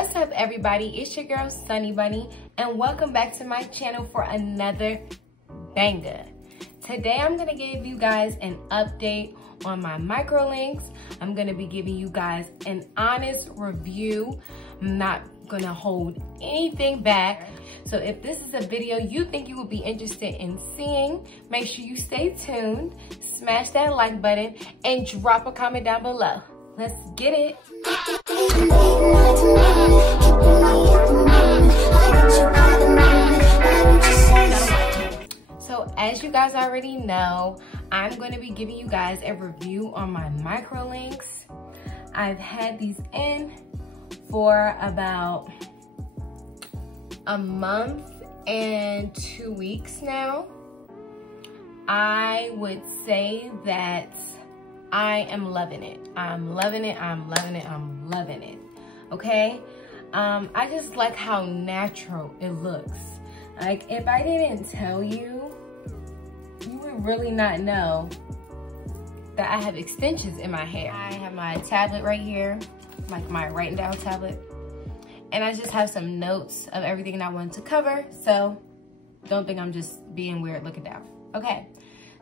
What's up, everybody? It's your girl Sunny Bunny, and welcome back to my channel for another banger. Today I'm gonna give you guys an update on my microlinks. I'm gonna be giving you guys an honest review. I'm not gonna hold anything back. So if this is a video you think you would be interested in seeing, make sure you stay tuned, smash that like button, and drop a comment down below. Let's get it. So as you guys already know, I'm going to be giving you guys a review on my microlinks. I've had these in for about a month and 2 weeks now. I would say that I am loving it. I'm loving it, I'm loving it, I'm loving it, okay? I just like how natural it looks. Like, if I didn't tell you, you would really not know that I have extensions in my hair. I have my tablet right here, like my writing down tablet, and I just have some notes of everything that I wanted to cover, so don't think I'm just being weird looking down, okay?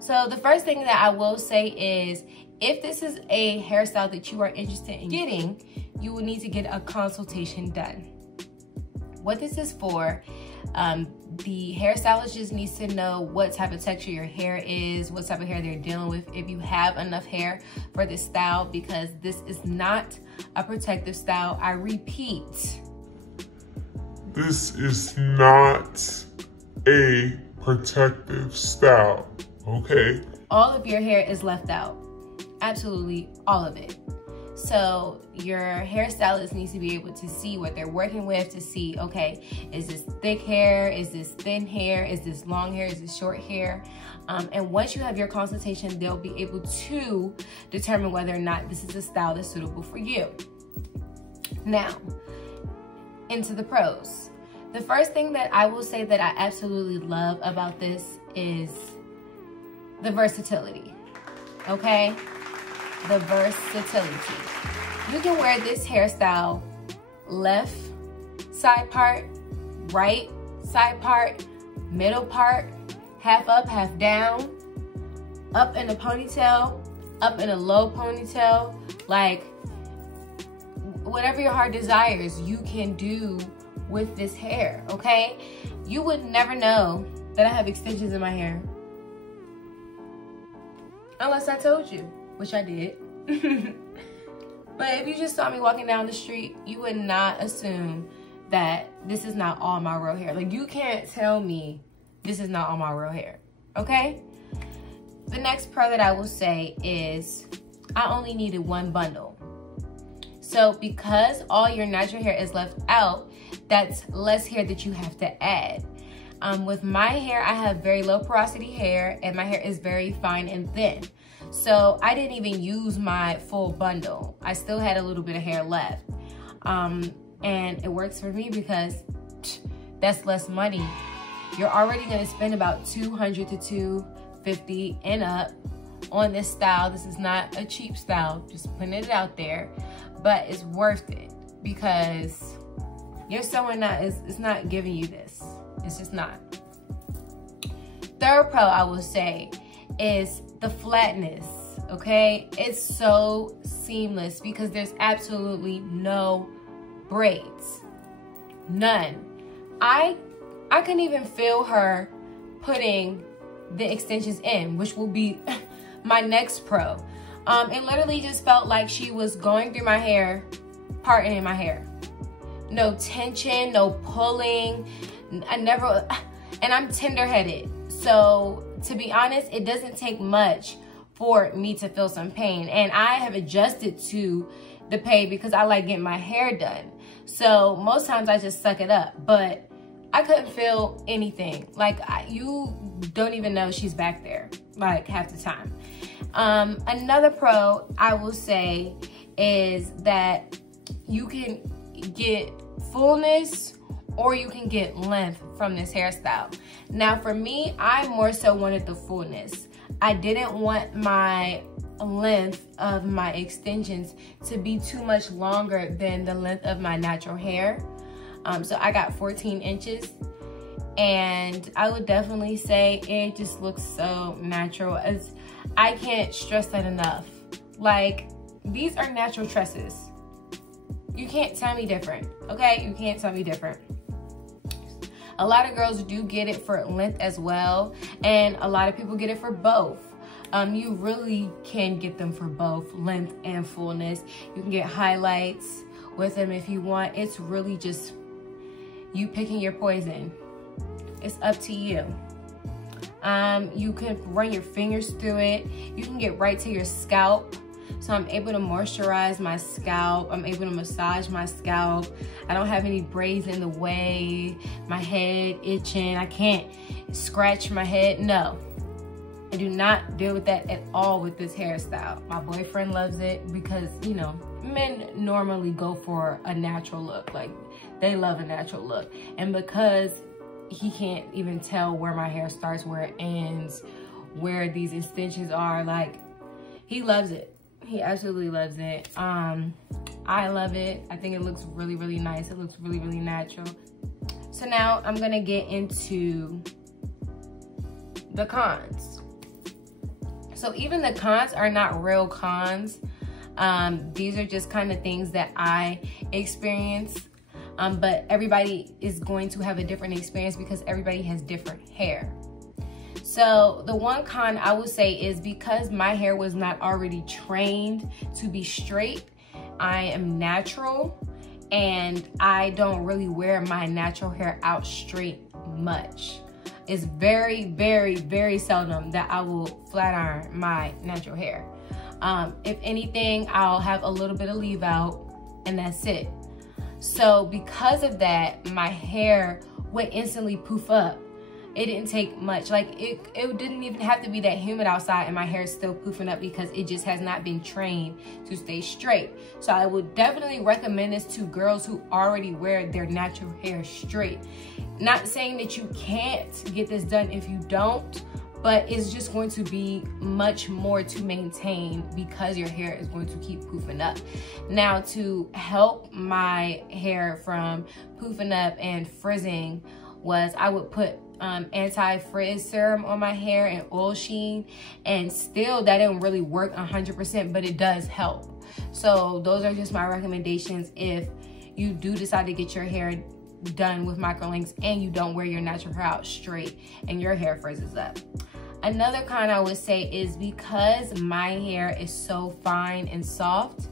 So the first thing that I will say is, if this is a hairstyle that you are interested in getting, you will need to get a consultation done. What this is for, the hairstylist just needs to know what type of texture your hair is, what type of hair they're dealing with, if you have enough hair for this style, because this is not a protective style. I repeat. This is not a protective style, okay? All of your hair is left out. Absolutely all of it. So your hairstylist needs to be able to see what they're working with, to see, okay, is this thick hair? Is this thin hair? Is this long hair? Is this short hair? And once you have your consultation, they'll be able to determine whether or not this is a style that's suitable for you. Now, into the pros. The first thing that I will say that I absolutely love about this is the versatility, okay? The versatility. You can wear this hairstyle left side part, right side part, middle part, half up, half down, up in a ponytail, up in a low ponytail, like whatever your heart desires, you can do with this hair, okay? You would never know that I have extensions in my hair unless I told you, which I did. But if you just saw me walking down the street, you would not assume that this is not all my real hair. Like, you can't tell me this is not all my real hair, okay? The next pro that I will say is I only needed one bundle. So because all your natural hair is left out, that's less hair that you have to add. With my hair, I have very low porosity hair, and my hair is very fine and thin. So I didn't even use my full bundle. I still had a little bit of hair left. And it works for me because that's less money. You're already gonna spend about $200 to $250 and up on this style. This is not a cheap style, just putting it out there, but it's worth it because your sewing knot is not giving you this. It's just not. Third pro I will say is the flatness, okay? It's so seamless because there's absolutely no braids, none. I couldn't even feel her putting the extensions in, which will be my next pro. It literally just felt like she was going through my hair, parting in my hair. No tension, no pulling. And I'm tender-headed. So to be honest, it doesn't take much for me to feel some pain. And I have adjusted to the pain because I like getting my hair done. So most times I just suck it up, but I couldn't feel anything. Like, you don't even know she's back there, like, half the time. Another pro I will say is that you can get fullness or you can get length from this hairstyle. Now for me, I more so wanted the fullness. I didn't want my length of my extensions to be too much longer than the length of my natural hair. So I got 14 inches, and I would definitely say it just looks so natural. As I can't stress that enough. Like, these are natural tresses. You can't tell me different, okay? You can't tell me different. A lot of girls do get it for length as well, and a lot of people get it for both. You really can get them for both length and fullness. You can get highlights with them if you want. It's really just you picking your poison. It's up to you. You can run your fingers through it. You can get right to your scalp. So I'm able to moisturize my scalp. I'm able to massage my scalp. I don't have any braids in the way. My head itching. I can't scratch my head. No. I do not deal with that at all with this hairstyle. My boyfriend loves it because, you know, men normally go for a natural look. Like, they love a natural look. And because he can't even tell where my hair starts, where it ends, where these extensions are, like, he loves it. He absolutely loves it. I love it. I think it looks really, really nice. It looks really, really natural. So now I'm gonna get into the cons. So even the cons are not real cons. These are just kind of things that I experience. But everybody is going to have a different experience because everybody has different hair. So the one con I would say is because my hair was not already trained to be straight, I am natural and I don't really wear my natural hair out straight much. It's very, very, very seldom that I will flat iron my natural hair. If anything, I'll have a little bit of leave out and that's it. So because of that, my hair would instantly poof up. It didn't take much. Like, it didn't even have to be that humid outside and my hair is still poofing up because it just has not been trained to stay straight. So I would definitely recommend this to girls who already wear their natural hair straight. Not saying that you can't get this done if you don't, but it's just going to be much more to maintain because your hair is going to keep poofing up. Now, to help my hair from poofing up and frizzing was I would put anti-frizz serum on my hair and oil sheen, and still that didn't really work 100%, but it does help. So those are just my recommendations if you do decide to get your hair done with microlinks and you don't wear your natural hair out straight and your hair frizzes up. Another con I would say is because my hair is so fine and soft,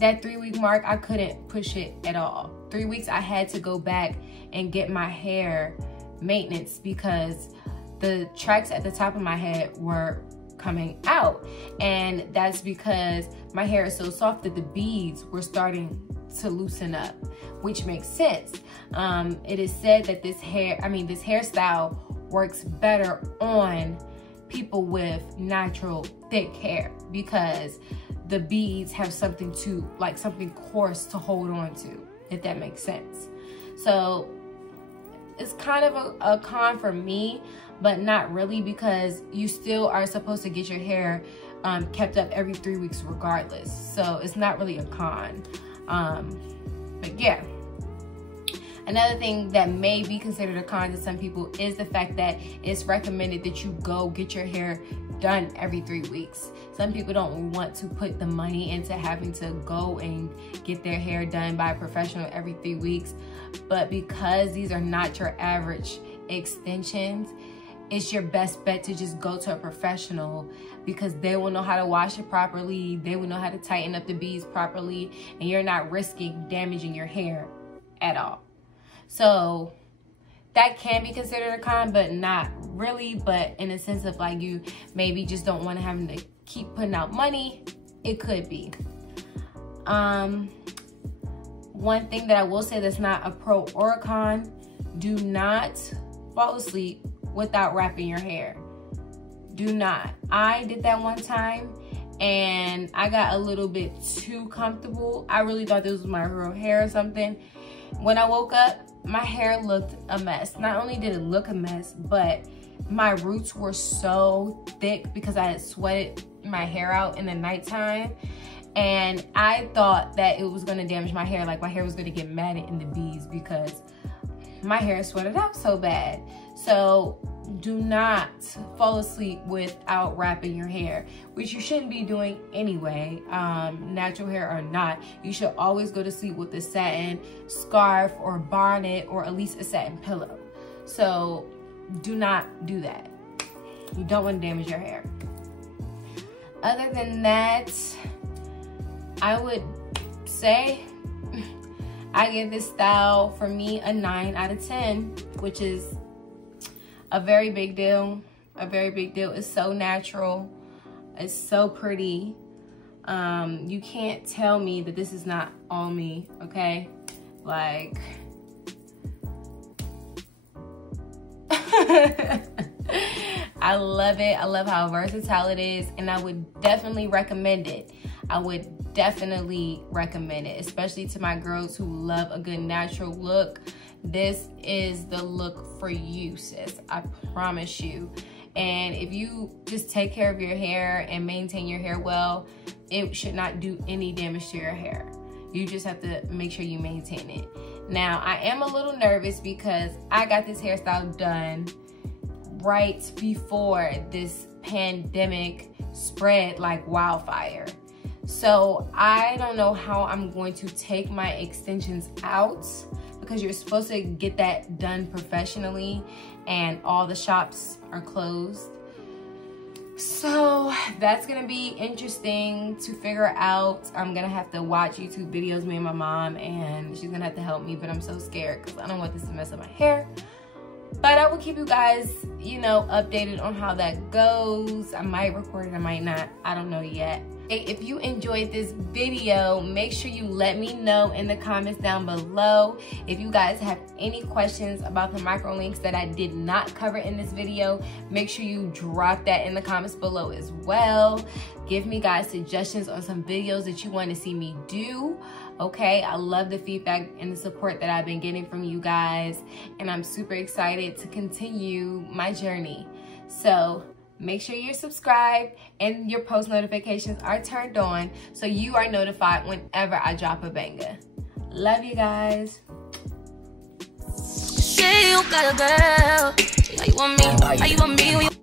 that 3-week mark, I couldn't push it at all. 3 weeks, I had to go back and get my hair maintenance because the tracks at the top of my head were coming out. And that's because my hair is so soft that the beads were starting to loosen up, which makes sense. It is said that this hairstyle works better on people with natural thick hair because the beads have something coarse to hold on to, if that makes sense. So it's kind of a con for me, but not really, because you still are supposed to get your hair kept up every 3 weeks regardless. So it's not really a con. But yeah. Another thing that may be considered a con to some people is the fact that it's recommended that you go get your hair done every 3 weeks. Some people don't want to put the money into having to go and get their hair done by a professional every 3 weeks. But because these are not your average extensions, it's your best bet to just go to a professional because they will know how to wash it properly. They will know how to tighten up the beads properly, and you're not risking damaging your hair at all. So that can be considered a con, but not really. But in a sense of like you maybe just don't want to have to keep putting out money, it could be. One thing that I will say that's not a pro or a con, do not fall asleep without wrapping your hair. Do not. I did that one time and I got a little bit too comfortable. I really thought this was my real hair or something. When I woke up, my hair looked a mess. Not only did it look a mess, but my roots were so thick because I had sweated my hair out in the nighttime. And I thought that it was gonna damage my hair, like my hair was gonna get matted in the bees because my hair sweated out so bad. So do not fall asleep without wrapping your hair, which you shouldn't be doing anyway, natural hair or not. You should always go to sleep with a satin scarf or bonnet, or at least a satin pillow. So do not do that. You don't want to damage your hair. Other than that, I would say I give this style, for me, a 9 out of 10, which is a very big deal. A very big deal. It's so natural. It's so pretty. You can't tell me that this is not all me, okay? Like, I love it. I love how versatile it is, and I would definitely recommend it. I would definitely recommend it, especially to my girls who love a good natural look. This is the look for you, sis. I promise you. And if you just take care of your hair and maintain your hair well, it should not do any damage to your hair. You just have to make sure you maintain it. Now, I am a little nervous because I got this hairstyle done right before this pandemic spread like wildfire. So I don't know how I'm going to take my extensions out, because you're supposed to get that done professionally and all the shops are closed. So that's gonna be interesting to figure out. I'm gonna have to watch YouTube videos, me and my mom, and she's gonna have to help me, but I'm so scared because I don't want this to mess up my hair. But I will keep you guys, you know, updated on how that goes. I might record it, I might not, I don't know yet. If you enjoyed this video, make sure you let me know in the comments down below. If you guys have any questions about the microlinks that I did not cover in this video, make sure you drop that in the comments below as well. Give me guys suggestions on some videos that you want to see me do. Okay, I love the feedback and the support that I've been getting from you guys, and I'm super excited to continue my journey. So make sure you're subscribed and your post notifications are turned on so you are notified whenever I drop a banger. Love you guys. Say you got a girl. How you want me? How you want me?